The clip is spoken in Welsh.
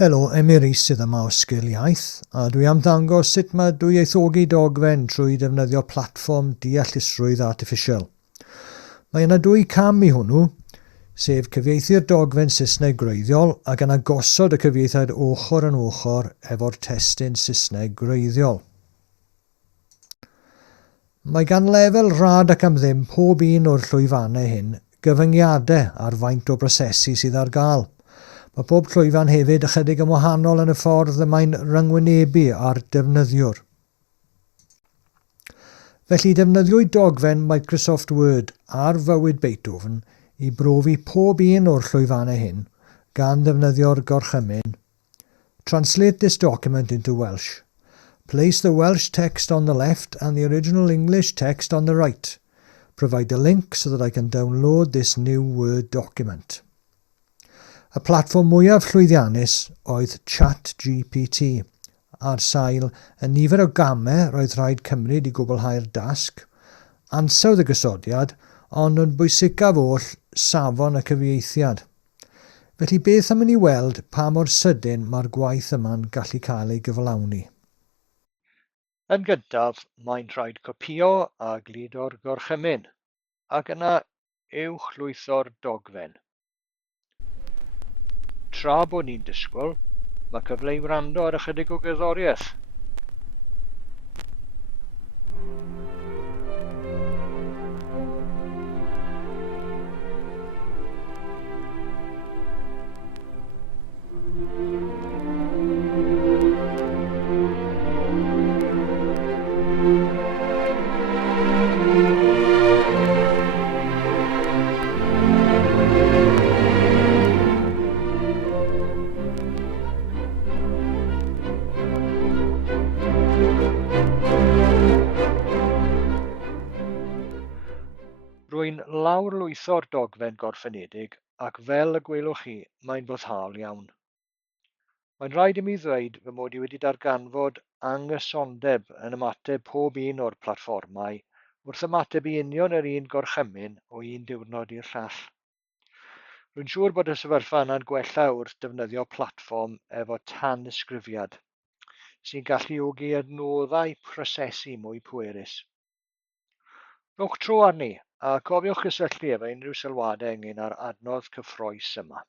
Helo, Emyr Rhys sydd yma o Sgil Iaith, a dwi am ddangos sut mae dwyieithogi dogfen trwy defnyddio platfform deallusrwydd artiffisial. Mae yna dwy cam i hwnnw, sef cyfieithu'r dogfen Saesneg gwreiddiol ac yna gosod y cyfieithiad ochr yn ochr efo'r testun Saesneg gwreiddiol. Mae gan lefel rad ac am ddim pob un o'r llwyfannau hyn gyfyngiadau ar faint o brosesu sydd ar gael. Mae pob llwyfan hefyd ychydig yn wahanol yn y ffordd y mae'n ryngwynebu ar defnyddiwr. Felly defnyddiwyd dogfen Microsoft Word ar fywyd Beethoven i brofi pob un o'r llwyfannau hyn gan ddefnyddio'r gorchymyn. Translate this document into Welsh. Place the Welsh text on the left and the original English text on the right. Provide a link so that I can download this new Word document. Y platfform mwyaf llwyddiannus oedd ChatGPT, ar sail y nifer o gamau roedd rhaid cymryd i gwblhau'r dasg, ansawdd y gysodiad, ond yn bwysicaf oll safon y cyfieithiad. Felly beth am i ni weld pa mor sydyn mae'r gwaith yma'n gallu cael ei gyflawni. Yn gyntaf, mae'n rhaid copïo a gludo'r gorchymyn, ac yna uwchlwytho'r dogfen. Tra bod ni'n disgwyl, mae cyfle i wrando ar ychydig o gerddoriaeth. Rwy'n lawrlwytho'r dogfen gorffenedig ac fel y gwelwch chi, mae'n boddhal iawn. Mae'n rhaid i mi ddweud fy mod i wedi darganfod angysondeb yn ymateb pob un o'r platfformau wrth ymateb i union yr un gorchymyn o un diwrnod i'r llall. Rwy'n siŵr bod y sefyllfa yna'n gwella wrth defnyddio platfform efo tanysgrifiad, sy'n galluogi adnoddau prosesu mwy pwerus. Rhowch tro arni, a cofiwch gysylltu efo unrhyw sylwadau ynglyn â'r adnodd cyffrous yma.